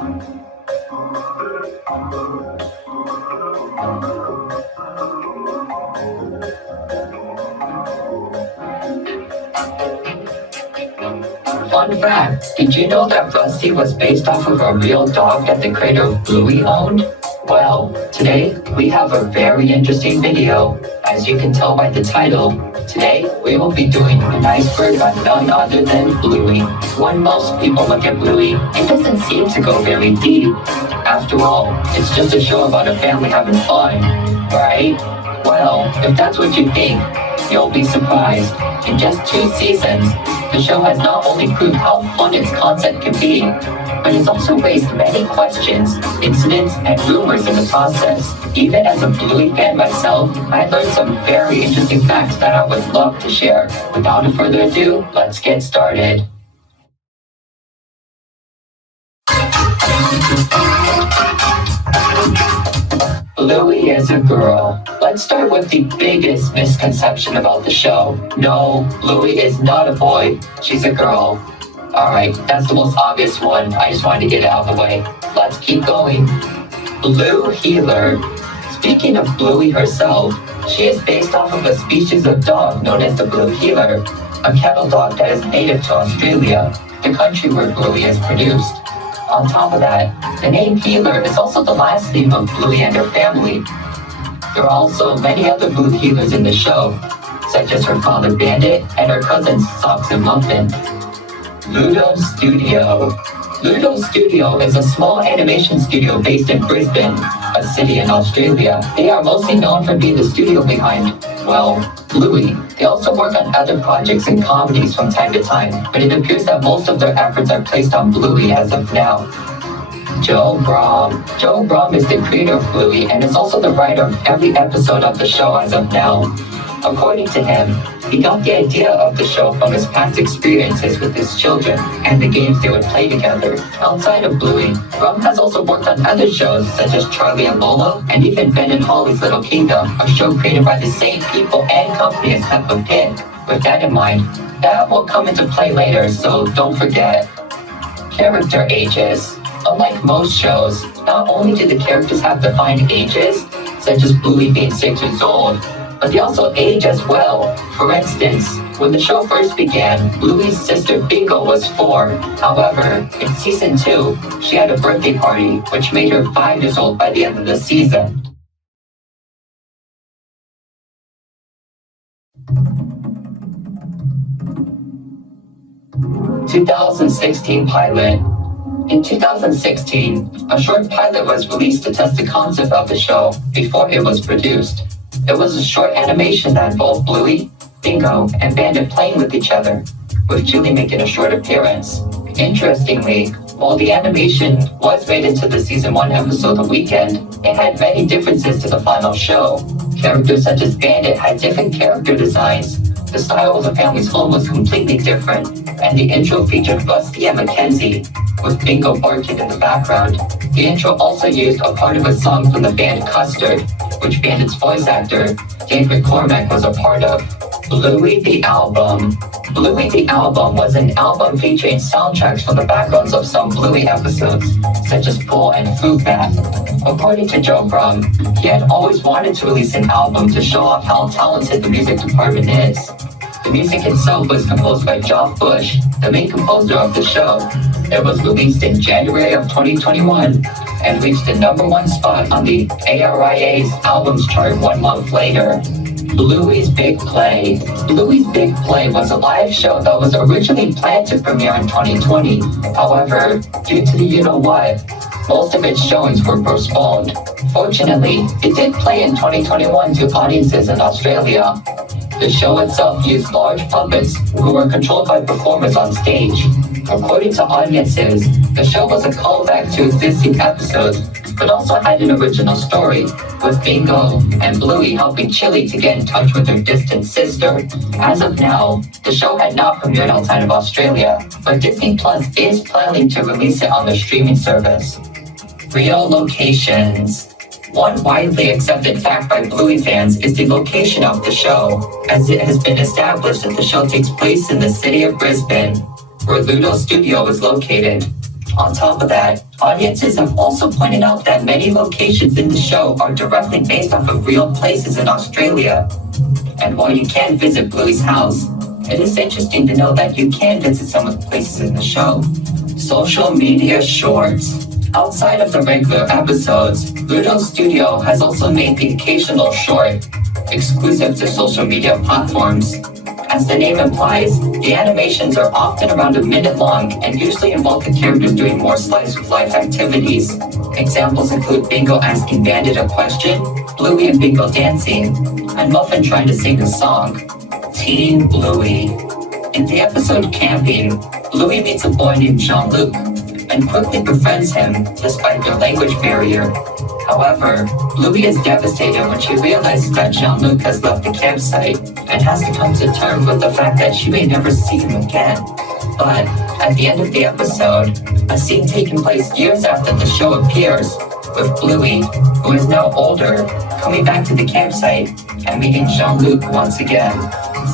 Fun fact, did you know that Rusty was based off of a real dog that the creator of Bluey owned? Well, today we have a very interesting video. As you can tell by the title, today we will be doing an iceberg on none other than Bluey. When most people look at Bluey, it doesn't seem to go very deep. After all, it's just a show about a family having fun, right? Well, if that's what you think, you'll be surprised. In just 2 seasons, the show has not only proved how fun its concept can be, but it's also raised many questions, incidents, and rumors in the process. Even as a Bluey fan myself, I learned some very interesting facts that I would love to share. Without further ado, let's get started. Bluey is a girl. Let's start with the biggest misconception about the show. No, Bluey is not a boy. She's a girl. Alright, that's the most obvious one. I just wanted to get it out of the way. Let's keep going. Blue Healer. Speaking of Bluey herself, she is based off of a species of dog known as the Blue Healer, a cattle dog that is native to Australia, the country where Bluey is produced. On top of that, the name Healer is also the last name of Bluey and her family. There are also many other Blue Healers in the show, such as her father Bandit and her cousins Socks and Muffin. Ludo Studio. Ludo Studio is a small animation studio based in Brisbane, a city in Australia. They are mostly known for being the studio behind, well, Bluey. They also work on other projects and comedies from time to time, but it appears that most of their efforts are placed on Bluey as of now. Joe Brom. Joe Brom is the creator of Bluey and is also the writer of every episode of the show as of now. According to him, he got the idea of the show from his past experiences with his children and the games they would play together. Outside of Bluey, Brom has also worked on other shows such as Charlie and Lola and even Ben and Holly's Little Kingdom, a show created by the same people and company as Peppa Pig. With that in mind, that will come into play later, so don't forget. Character ages. Unlike most shows, not only do the characters have defined ages, such as Bluey being 6 years old, but they also age as well. For instance, when the show first began, Bluey's sister Bingo was 4. However, in season 2, she had a birthday party, which made her 5 years old by the end of the season. (2016) pilot. In 2016, a short pilot was released to test the concept of the show before it was produced. It was a short animation that involved Bluey, Bingo, and Bandit playing with each other, with Julie making a short appearance. Interestingly, while the animation was made into the season 1 episode The Weekend, it had many differences to the final show. Characters such as Bandit had different character designs. The style of the family's home was completely different, and the intro featured Rusty and Mackenzie, with Bingo barking in the background. The intro also used a part of a song from the band Custard, which Bandit's voice actor, Dave McCormack, was a part of. Bluey the Album. Bluey the Album was an album featuring soundtracks from the backgrounds of some Bluey episodes, such as Pool and Fruit Bat. According to Joe Brum, he had always wanted to release an album to show off how talented the music department is. The music itself was composed by Joff Bush, the main composer of the show. It was released in January of 2021 and reached the #1 spot on the ARIA's albums chart 1 month later. Bluey's Big Play. Bluey's Big Play was a live show that was originally planned to premiere in 2020. However, due to the you-know-what, most of its showings were postponed. Fortunately, it did play in 2021 to audiences in Australia. The show itself used large puppets who were controlled by performers on stage. According to audiences, the show was a callback to existing episodes, but also had an original story, with Bingo and Bluey helping Chili to get in touch with her distant sister. As of now, the show had not premiered outside of Australia, but Disney Plus is planning to release it on their streaming service. Real locations. One widely accepted fact by Bluey fans is the location of the show, as it has been established that the show takes place in the city of Brisbane, where Ludo Studio is located. On top of that, audiences have also pointed out that many locations in the show are directly based off of real places in Australia. And while you can't visit Bluey's house, it is interesting to know that you can visit some of the places in the show. Social media shorts. Outside of the regular episodes, Ludo Studio has also made the occasional short, exclusive to social media platforms. As the name implies, the animations are often around a minute long and usually involve the characters doing more slice of life activities. Examples include Bingo asking Bandit a question, Bluey and Bingo dancing, and Muffin trying to sing a song. Teen Bluey. In the episode Camping, Bluey meets a boy named Jean-Luc and quickly befriends him despite their language barrier. However, Bluey is devastated when she realizes that Jean-Luc has left the campsite and has to come to terms with the fact that she may never see him again. But at the end of the episode, a scene taking place years after the show appears, with Bluey, who is now older, coming back to the campsite and meeting Jean-Luc once again.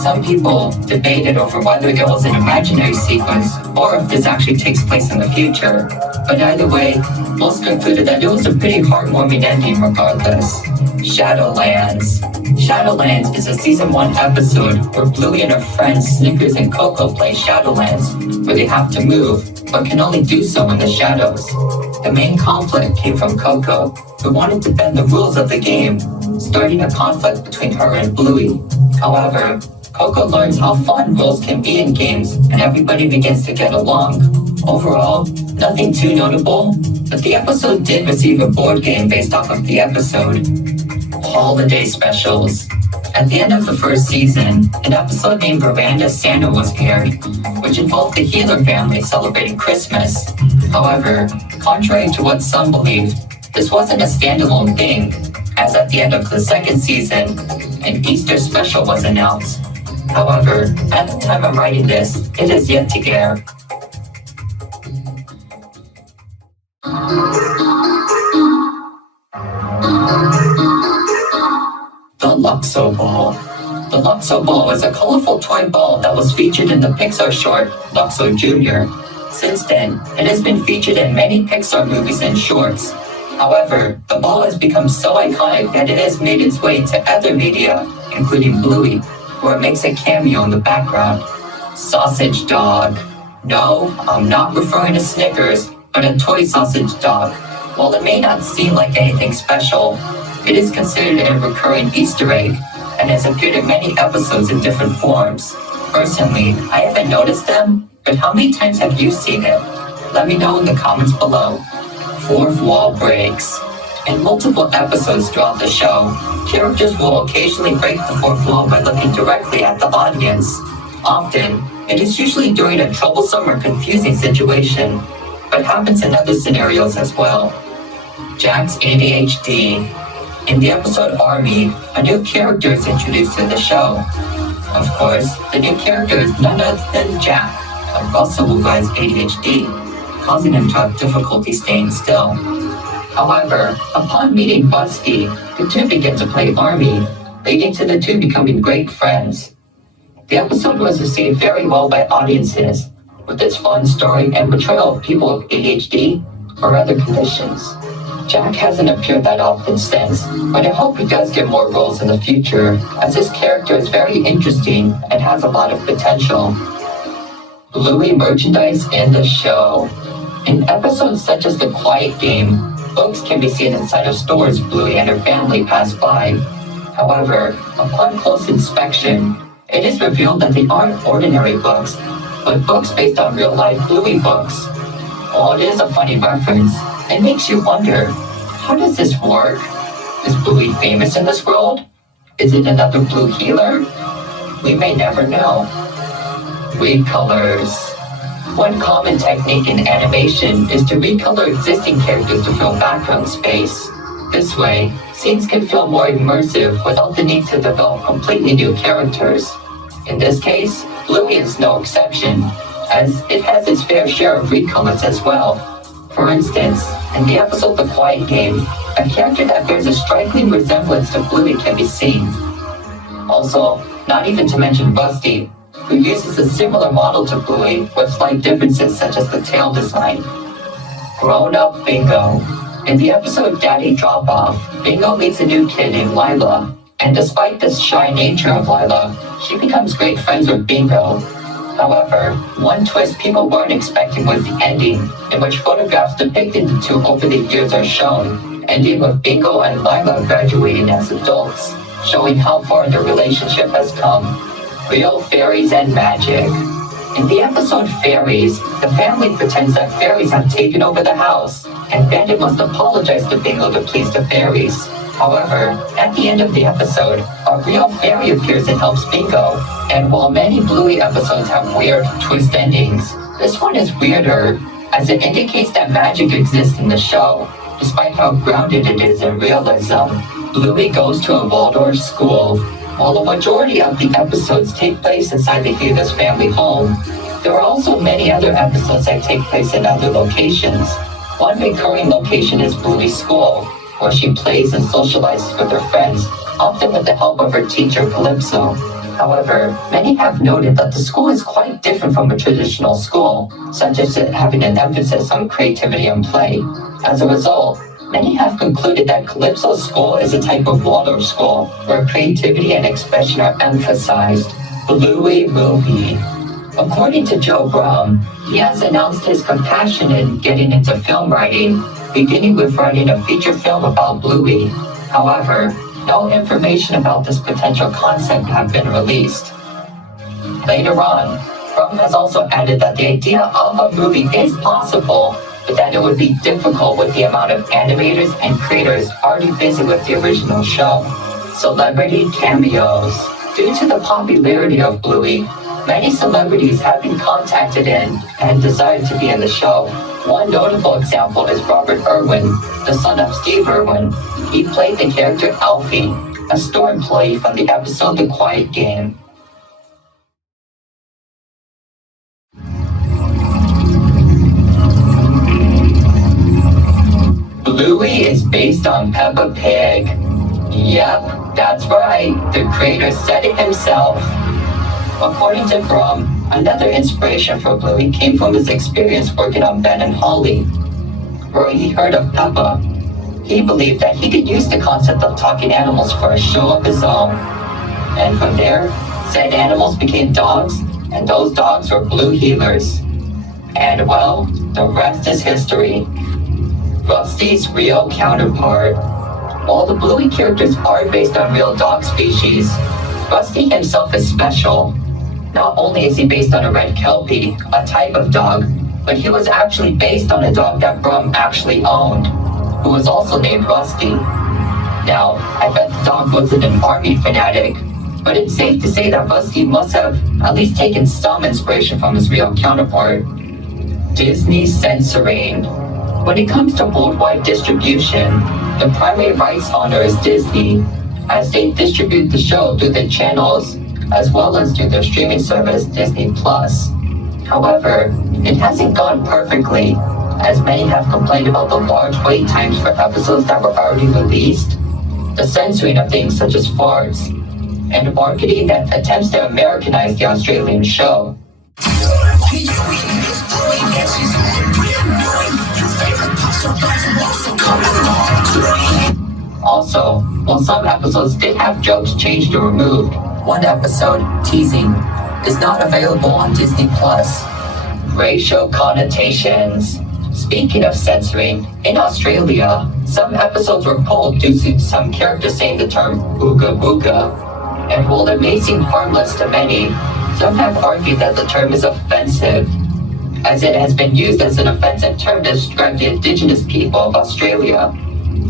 Some people debated over whether it was an imaginary sequence or if this actually takes place in the future. But either way, most concluded that it was a pretty heartwarming ending regardless. Shadowlands. Shadowlands is a season 1 episode where Bluey and her friends Snickers and Coco play Shadowlands, where they have to move, but can only do so in the shadows. The main conflict came from Coco, who wanted to bend the rules of the game, starting a conflict between her and Bluey. However, Coco learns how fun rules can be in games, and everybody begins to get along. Overall, nothing too notable, but the episode did receive a board game based off of the episode. Holiday specials. At the end of the first season, an episode named Veranda Santa was aired, which involved the Healer family celebrating Christmas. However, contrary to what some believed, this wasn't a standalone thing, as at the end of the second season, an Easter special was announced. However, at the time I'm writing this, it is yet to air. The Luxo Ball. The Luxo Ball is a colorful toy ball that was featured in the Pixar short, Luxo Jr. Since then, it has been featured in many Pixar movies and shorts. However, the ball has become so iconic that it has made its way to other media, including Bluey, where it makes a cameo in the background. Sausage dog. No, I'm not referring to Snickers, but a toy sausage dog. While it may not seem like anything special, it is considered a recurring Easter egg and has appeared in many episodes in different forms. Personally, I haven't noticed them, but how many times have you seen it? Let me know in the comments below. Fourth wall breaks. In multiple episodes throughout the show, characters will occasionally break the fourth wall by looking directly at the audience. Often, it is usually during a troublesome or confusing situation, but happens in other scenarios as well. Jack's ADHD. In the episode Army, a new character is introduced to the show. Of course, the new character is none other than Jack, a Russell who has ADHD, causing him to have difficulty staying still. However, upon meeting Busty, the two begin to play Army, leading to the two becoming great friends. The episode was received very well by audiences, with its fun story and portrayal of people with ADHD or other conditions. Jack hasn't appeared that often since, but I hope he does get more roles in the future, as his character is very interesting and has a lot of potential. Bluey merchandise in the show. In episodes such as The Quiet Game, books can be seen inside of stores Bluey and her family pass by. However, upon close inspection, it is revealed that they aren't ordinary books, but books based on real-life Bluey books. While it is a funny reference, it makes you wonder, how does this work? Is Bluey famous in this world? Is it another Blue healer? We may never know. Recolors. One common technique in animation is to recolor existing characters to fill background space. This way, scenes can feel more immersive without the need to develop completely new characters. In this case, Bluey is no exception, as it has its fair share of recolors as well. For instance, in the episode The Quiet Game, a character that bears a striking resemblance to Bluey can be seen. Also, not even to mention Busty, who uses a similar model to Bluey with slight differences such as the tail design. Grown-up Bingo. In the episode Daddy Drop-Off, Bingo meets a new kid named Lila, and despite the shy nature of Lila, she becomes great friends with Bingo. However, one twist people weren't expecting was the ending, in which photographs depicting the two over the years are shown, ending with Bingo and Lila graduating as adults, showing how far their relationship has come. Real fairies and magic. In the episode Fairies, the family pretends that fairies have taken over the house, and Bandit must apologize to Bingo to please the fairies. However, at the end of the episode, a real fairy appears and helps Bingo, and while many Bluey episodes have weird twist endings, this one is weirder, as it indicates that magic exists in the show, despite how grounded it is in realism. Bluey goes to a Waldorf school. While the majority of the episodes take place inside the Hugo's family home, there are also many other episodes that take place in other locations. One recurring location is Bluey's school, where she plays and socializes with her friends, often with the help of her teacher, Calypso. However, many have noted that the school is quite different from a traditional school, such as it having an emphasis on creativity and play. As a result, many have concluded that Calypso's school is a type of Waldorf school, where creativity and expression are emphasized. Bluey movie. According to Joe Brum, he has announced his compassion in getting into film writing, beginning with writing a feature film about Bluey. However, no information about this potential concept have been released. Later on, Brum has also added that the idea of a movie is possible, but that it would be difficult with the amount of animators and creators already busy with the original show. Celebrity cameos. Due to the popularity of Bluey, many celebrities have been contacted in and desired to be in the show. One notable example is Robert Irwin, the son of Steve Irwin. He played the character Alfie, a store employee from the episode The Quiet Game. Bluey is based on Peppa Pig. Yep, that's right, the creator said it himself. According to Brum, another inspiration for Bluey came from his experience working on Ben and Holly, where he heard of Peppa. He believed that he could use the concept of talking animals for a show of his own. And from there, said animals became dogs, and those dogs were Blue healers. And well, the rest is history. Rusty's real counterpart. While the Bluey characters are based on real dog species, Rusty himself is special. Not only is he based on a red Kelpie, a type of dog, but he was actually based on a dog that Brum actually owned, who was also named Rusty. Now, I bet the dog wasn't an army fanatic, but it's safe to say that Rusty must have at least taken some inspiration from his real counterpart. Disney censoring. When it comes to worldwide distribution, the primary rights owner is Disney, as they distribute the show through their channels, as well as through their streaming service Disney+. However, it hasn't gone perfectly, as many have complained about the large wait times for episodes that were already released, the censoring of things such as farts, and marketing that attempts to Americanize the Australian show. Also, while some episodes did have jokes changed or removed, one episode, Teasing, is not available on Disney+. Racial connotations. Speaking of censoring, in Australia, some episodes were pulled due to some characters saying the term booga booga. And while it may seem harmless to many, some have argued that the term is offensive, as it has been used as an offensive term to describe the indigenous people of Australia.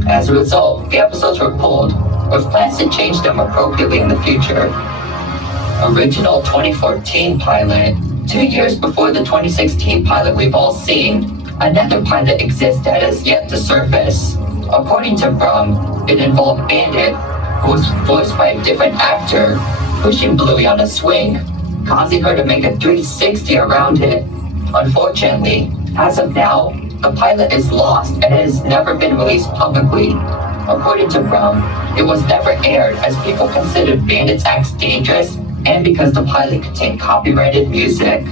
As a result, the episodes were pulled, with plans to change them appropriately in the future. Original 2014 pilot. 2 years before the 2016 pilot we've all seen, another pilot exists that has yet to surface. According to Brum, it involved Bandit, who was voiced by a different actor, pushing Bluey on a swing, causing her to make a 360 around it. Unfortunately, as of now, the pilot is lost and it has never been released publicly. According to Brum, it was never aired as people considered Bandit's acts dangerous and because the pilot contained copyrighted music.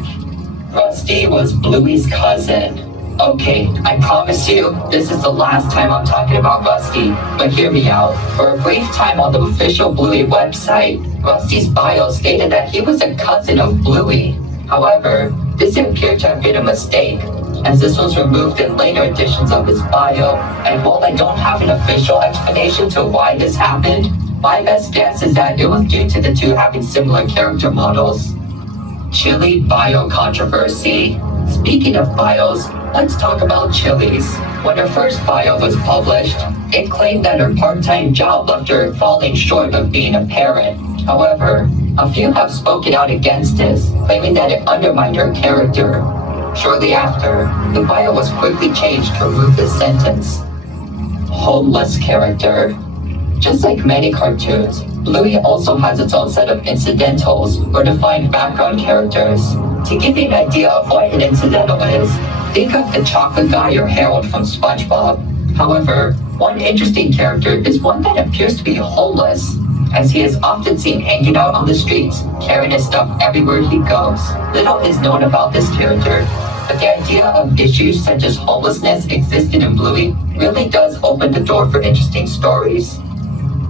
Rusty was Bluey's cousin. Okay, I promise you, this is the last time I'm talking about Rusty, but hear me out. For a brief time on the official Bluey website, Rusty's bio stated that he was a cousin of Bluey. However, this appeared to have been a mistake, as this was removed in later editions of his bio, and while I don't have an official explanation to why this happened, my best guess is that it was due to the two having similar character models. Chili bio controversy. Speaking of bios, let's talk about Chili's. When her first bio was published, it claimed that her part-time job left her falling short of being a parent. However, a few have spoken out against this, claiming that it undermined her character. Shortly after, the bio was quickly changed to remove this sentence. Homeless character. Just like many cartoons, Bluey also has its own set of incidentals or defined background characters. To give you an idea of what an incidental is, think of the chocolate guy or Harold from SpongeBob. However, one interesting character is one that appears to be homeless, as he is often seen hanging out on the streets, carrying his stuff everywhere he goes. Little is known about this character, but the idea of issues such as homelessness existing in Bluey really does open the door for interesting stories.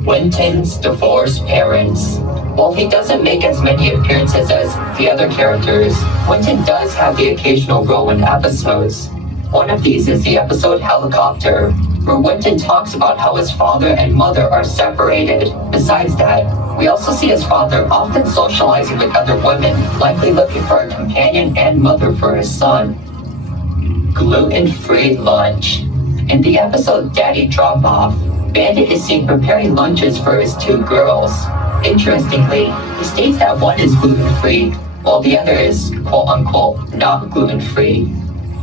Winton's divorced parents. While he doesn't make as many appearances as the other characters, Winton does have the occasional role in episodes. One of these is the episode Helicopter, where Winton talks about how his father and mother are separated. Besides that, we also see his father often socializing with other women, likely looking for a companion and mother for his son. Gluten-free lunch. In the episode Daddy Drop Off, Bandit is seen preparing lunches for his two girls. Interestingly, he states that one is gluten-free, while the other is quote-unquote not gluten-free.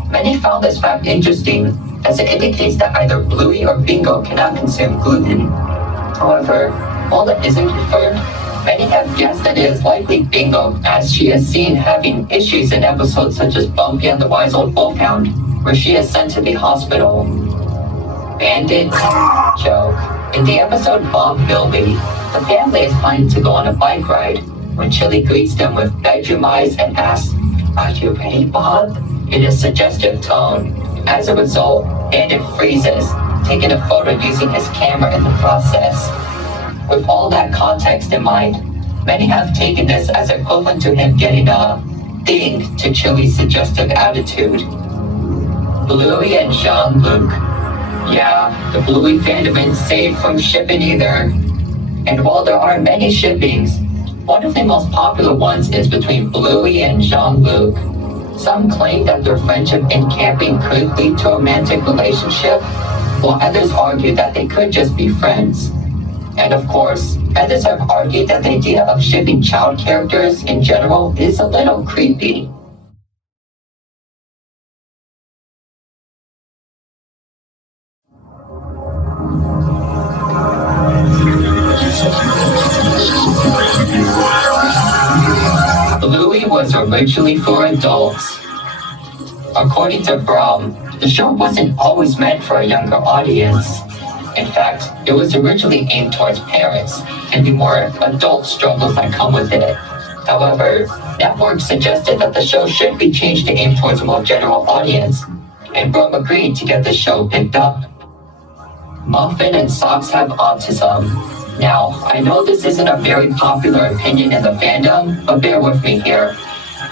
Many found this fact interesting, as it indicates that either Bluey or Bingo cannot consume gluten. However, while it isn't confirmed, many have guessed that it is likely Bingo, as she is seen having issues in episodes such as Bumpy and the Wise Old Wolfhound, where she is sent to the hospital. Bandit joke. In the episode Bob Bilby, the family is planning to go on a bike ride when Chili greets them with bedroom eyes and asks, "Are you ready, Bob?" in a suggestive tone. As a result, Bandit freezes, taking a photo using his camera in the process. With all that context in mind, many have taken this as equivalent to him getting a ding to Chili's suggestive attitude. Bluey and Jean-Luc. Yeah, the Bluey fandom ain't safe from shipping either. And while there are many shippings, one of the most popular ones is between Bluey and Jean-Luc. Some claim that their friendship in camping could lead to a romantic relationship, while others argue that they could just be friends. And of course, others have argued that the idea of shipping child characters in general is a little creepy. Bluey was originally for adults. According to Brom, the show wasn't always meant for a younger audience. In fact, it was originally aimed towards parents and the more adult struggles that come with it. However, networks suggested that the show should be changed to aim towards a more general audience, and Brom agreed to get the show picked up. Muffin and Socks have autism. Now, I know this isn't a very popular opinion in the fandom, but bear with me here.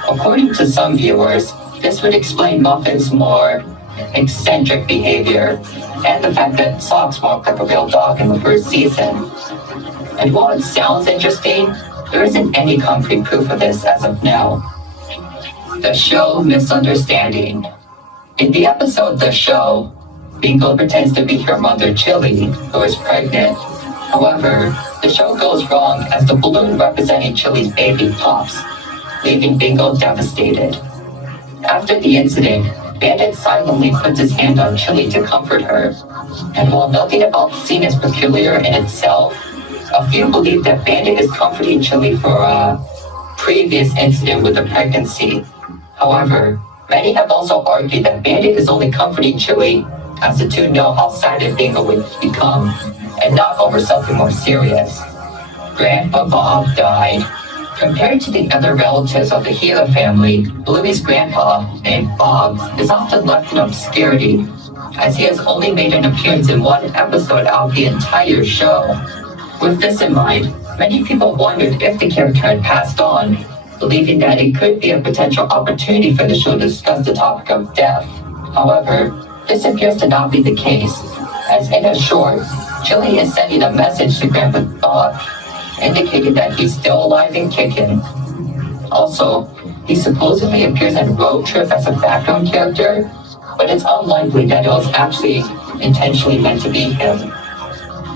According to some viewers, this would explain Muffin's more eccentric behavior, and the fact that Socks walked like a real dog in the first season. And while it sounds interesting, there isn't any concrete proof of this as of now. The show Misunderstanding. In the episode The Show, Bingo pretends to be her mother Chili, who is pregnant. However, the show goes wrong as the balloon representing Chili's baby pops, leaving Bingo devastated. After the incident, Bandit silently puts his hand on Chili to comfort her. And while nothing about the scene is peculiar in itself, a few believe that Bandit is comforting Chili for a previous incident with the pregnancy. However, many have also argued that Bandit is only comforting Chili as the two know how sad Bingo would become, and not over something more serious. Grandpa Bob died. Compared to the other relatives of the Gila family, Bluey's grandpa, named Bob, is often left in obscurity, as he has only made an appearance in one episode out of the entire show. With this in mind, many people wondered if the character had passed on, believing that it could be a potential opportunity for the show to discuss the topic of death. However, this appears to not be the case, as in a short, Chili is sending a message to Grandpa Bob, indicating that he's still alive and kicking. Also, he supposedly appears in Road Trip as a background character, but it's unlikely that it was actually intentionally meant to be him.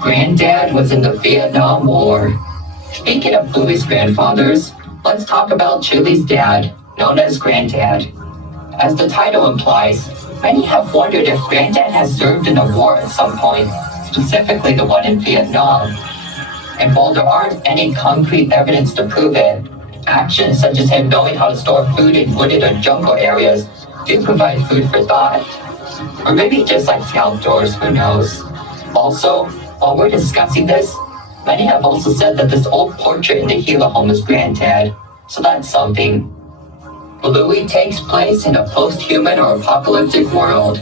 Granddad was in the Vietnam War. Speaking of Bluey's grandfathers, let's talk about Chili's dad, known as Granddad. As the title implies, many have wondered if Granddad has served in a war at some point, specifically the one in Vietnam. And while there aren't any concrete evidence to prove it, actions such as him knowing how to store food in wooded or jungle areas do provide food for thought. Or maybe he just likes the outdoors, who knows. Also, while we're discussing this, many have also said that this old portrait in the Gila home is Granddad, so that's something. Bluey takes place in a post-human or apocalyptic world.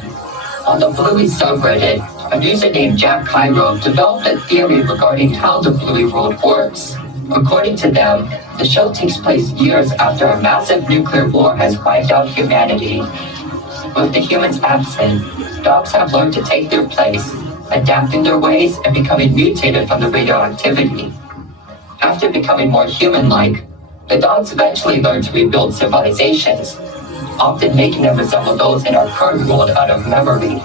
On the Bluey subreddit, a user named Jack Cairo developed a theory regarding how the Bluey world works. According to them, the show takes place years after a massive nuclear war has wiped out humanity. With the humans absent, dogs have learned to take their place, adapting their ways and becoming mutated from the radioactivity. After becoming more human-like, the dogs eventually learn to rebuild civilizations, often making them resemble those in our current world out of memory.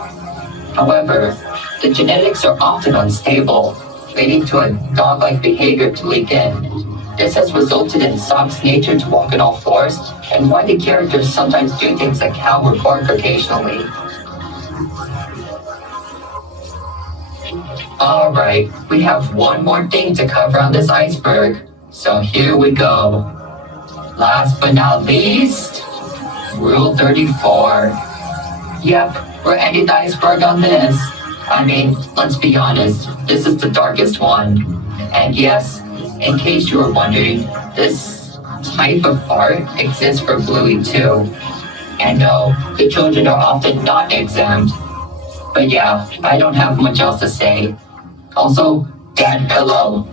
However, the genetics are often unstable, leading to a dog-like behavior to leak in. This has resulted in Sock's nature to walk on all fours, and why the characters sometimes do things like howl or bark occasionally. Alright, we have one more thing to cover on this iceberg, so here we go. Last but not least, Rule 34. Yep, we're ending the iceberg on this. I mean, let's be honest, this is the darkest one. And yes, in case you were wondering, this type of art exists for Bluey too. And no, the children are often not exempt. But yeah, I don't have much else to say. Also, Dad Pillow.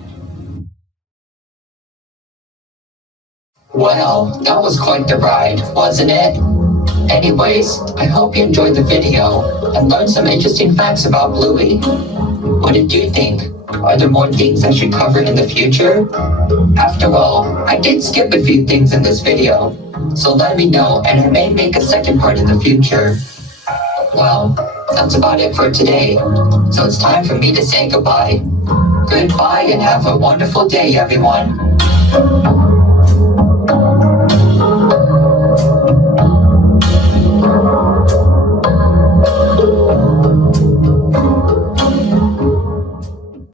Well, that was quite the ride, wasn't it? Anyways, I hope you enjoyed the video and learned some interesting facts about Bluey. What did you think? Are there more things I should cover in the future? After all, I did skip a few things in this video, so let me know and I may make a second part in the future. Well, that's about it for today, so it's time for me to say goodbye. Goodbye and have a wonderful day, everyone.